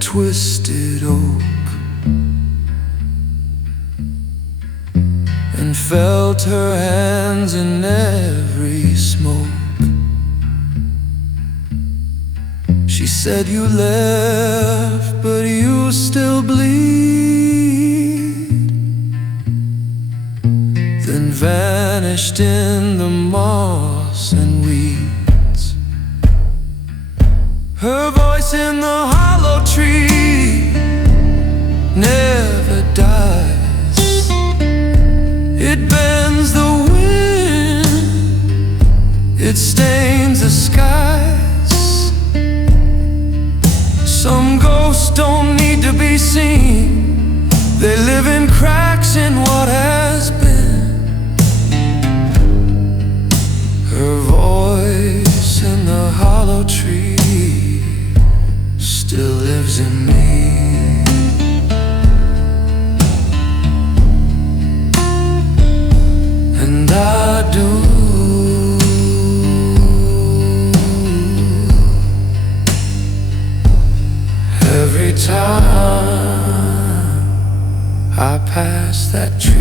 Twisted oak and felt her hands in every smoke. She said you left, but you still bleed, then vanished in the moss and weeds. Her voice in the hollow tree never dies. It bends the wind, it stains the skies. Some ghosts don't need to be seen, they live in cracks in what has been. past that tree.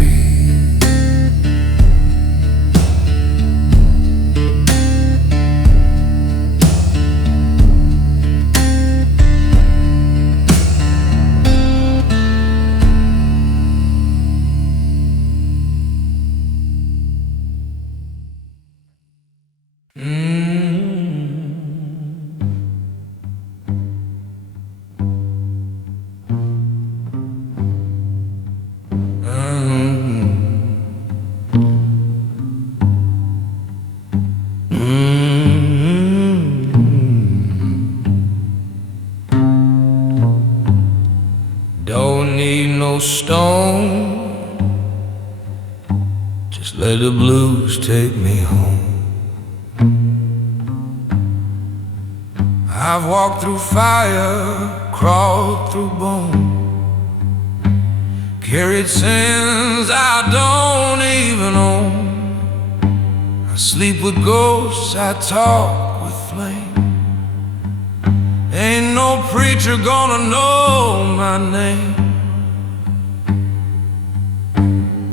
Don't need no stone, just let the blues take me home. I've walked through fire, crawled through bone, carried sins I don't even own. I sleep with ghosts, I talk with flame. Ain't no preacher gonna know my name.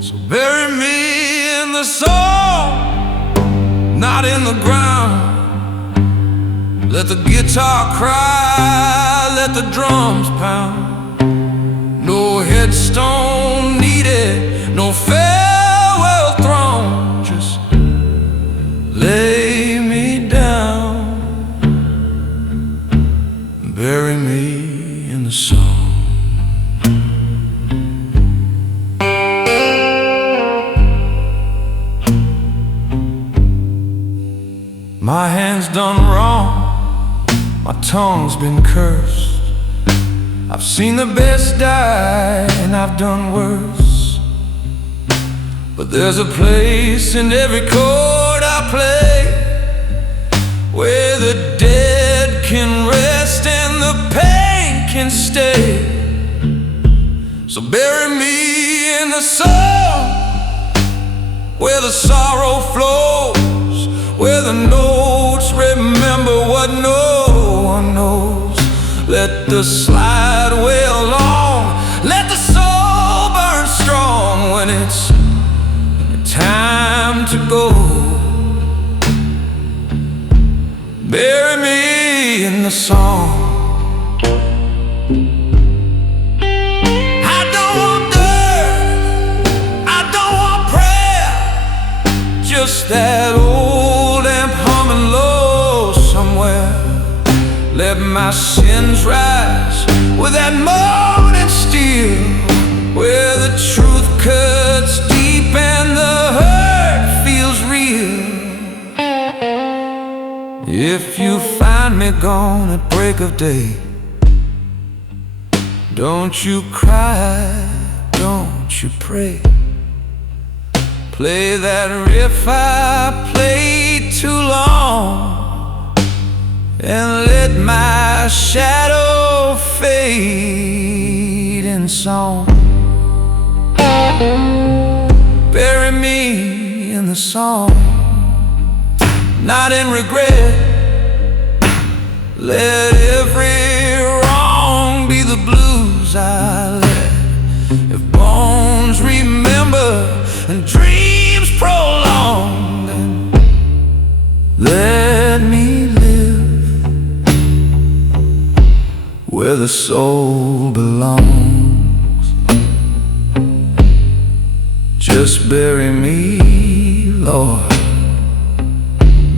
So bury me in the soul, not in the ground. Let the guitar cry, let the drums pound. No headstone needed, no farewell throne. Just lay me down, bury me in the song. My hand's done wrong, my tongue's been cursed. I've seen the best die and I've done worse. But there's a place in every chord I play where the dead can rest and the pain can stay. So bury me in the sun, where the sorrow flows, where the notes remember what no one knows. Let the slide wail long, let the soul burn strong when it's time to go. Bury me in the song. I don't want dirt, I don't want prayer, just that old amp humming low somewhere. Let my sins rise with that moaning steel, where the truth cuts deep and the hurt feels real. If you find me gone at break of day, don't you cry, don't you pray. Play that riff I played too long, and let my shadow fade in song. Bury me in the song, not in regret. Let every wrong be the blues I let. If bones remember and dreams prolong, then let me live where the soul belongs. Just bury me, Lord,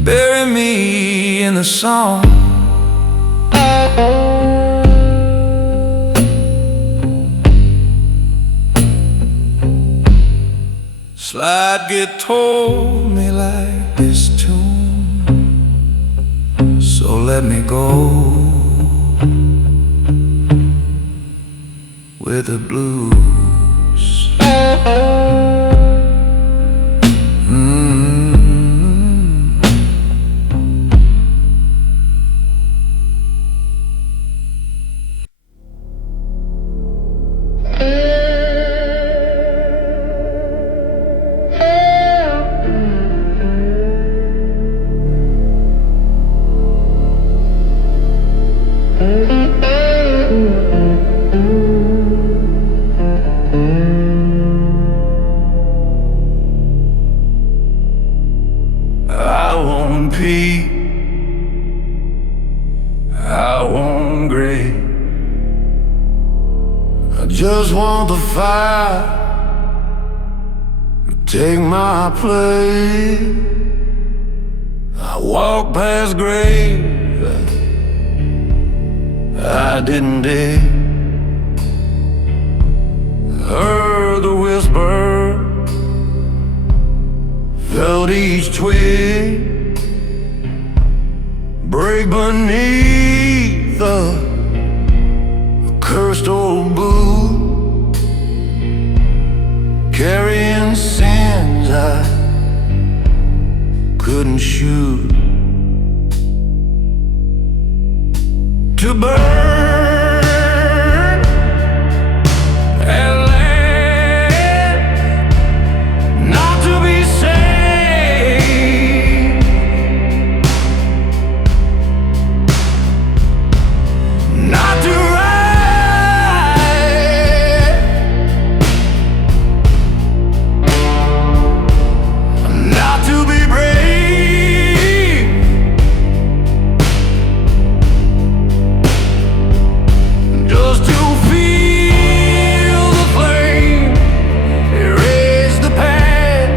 bury me in the song. Slide guitar told me like this tune, so let me go with the blues. the fire, take my place. I walk past graves I didn't dig, heard the whisper, felt each twig break beneath the cursed old boot, carrying sins I couldn't shoot, to burn and land, not to be saved, not to ride, not to be brave, just to feel the flame, erase the past,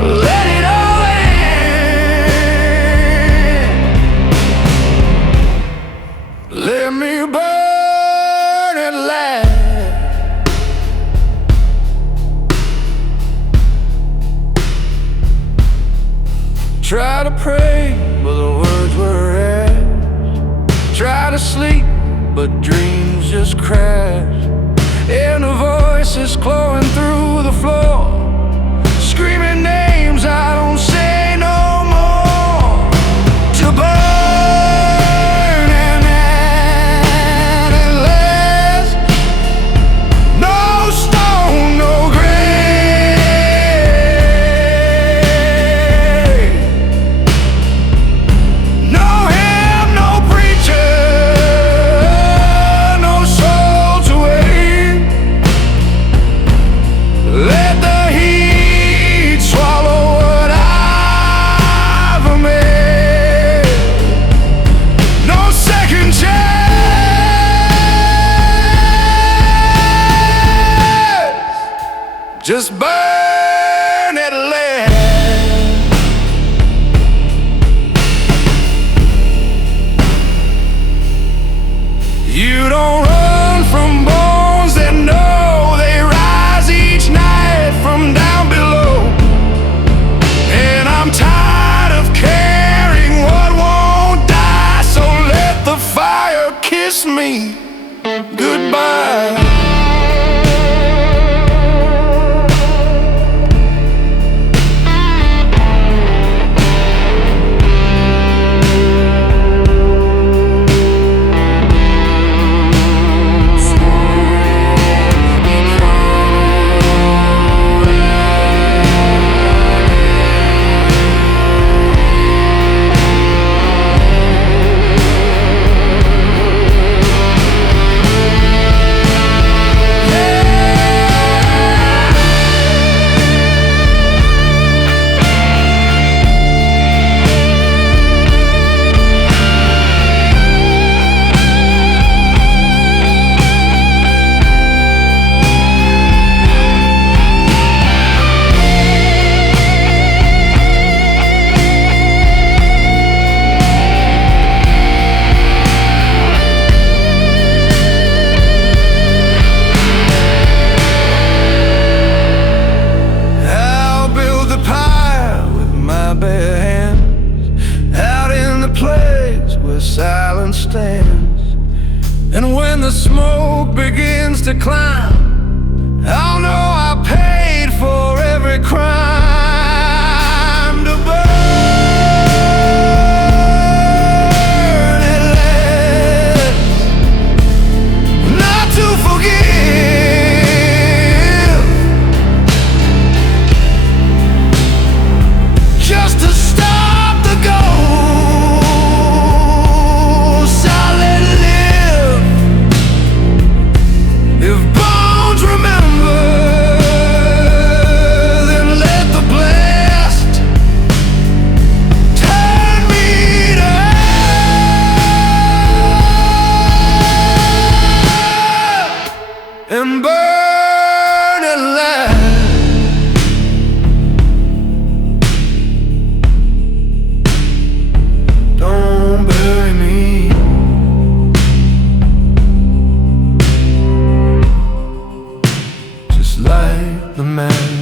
let it all end. Let me burn at last. Try to pray, but the words were ash. Try to sleep, but dreams just crash. And the voices clawing through the floor, screaming names I don't say no more. To burn and last, no stone, no grave, no hymn, no preacher, no soul to wait. Let the heat swallow what I've made. No second chance, just burn at last. You don't run from bones that know they rise each night from down below. And I'm tired of carrying what won't die, so let the fire kiss me goodbye. I'll build the pyre with my bare hands, out in the place where silence stands. And when the smoke begins to climb, I'll know I paid for every crime. To burn at last, not to forgive, just to stop the ghosts I let live. If light the match.